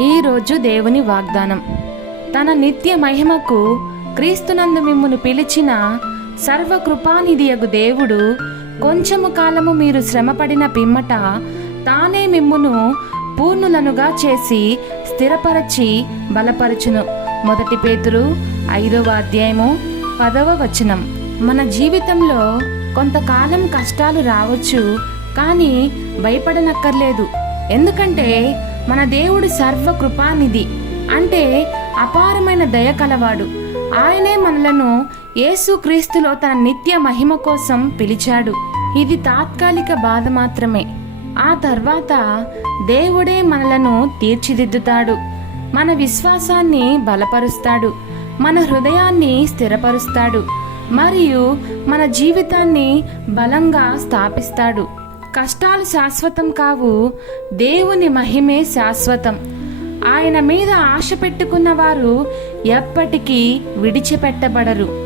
ఈరోజు దేవుని వాగ్దానం. తన నిత్య మహిమకు క్రీస్తునందు మిమ్మును పిలిచిన సర్వకృపానిధియగు దేవుడు కొంచెము కాలము మీరు శ్రమపడిన పిమ్మట తానే మిమ్మును పూర్ణులనుగా చేసి స్థిరపరచి బలపరచును. మొదటి పేతురు ఐదవ అధ్యాయము పదవ వచనం. మన జీవితంలో కొంతకాలం కష్టాలు రావచ్చు కానీ భయపడనక్కర్లేదు. ఎందుకంటే మన దేవుడు సర్వ కృపానిధి అంటే అపారమైన దయ కలవాడు. ఆయనే మనలను యేసుక్రీస్తులో తన నిత్య మహిమ కోసం పిలిచాడు. ఇది తాత్కాలిక బాధ మాత్రమే. ఆ తర్వాత దేవుడే మనలను తీర్చిదిద్దుతాడు. మన విశ్వాసాన్ని బలపరుస్తాడు. మన హృదయాన్ని స్థిరపరుస్తాడు. మరియు మన జీవితాన్ని బలంగా స్థాపిస్తాడు. కష్టాలు శాశ్వతం కావు దేవుని మహిమే శాశ్వతం. ఆయన మీద ఆశ పెట్టుకున్న వారు ఎప్పటికీ విడిచిపెట్టబడరు.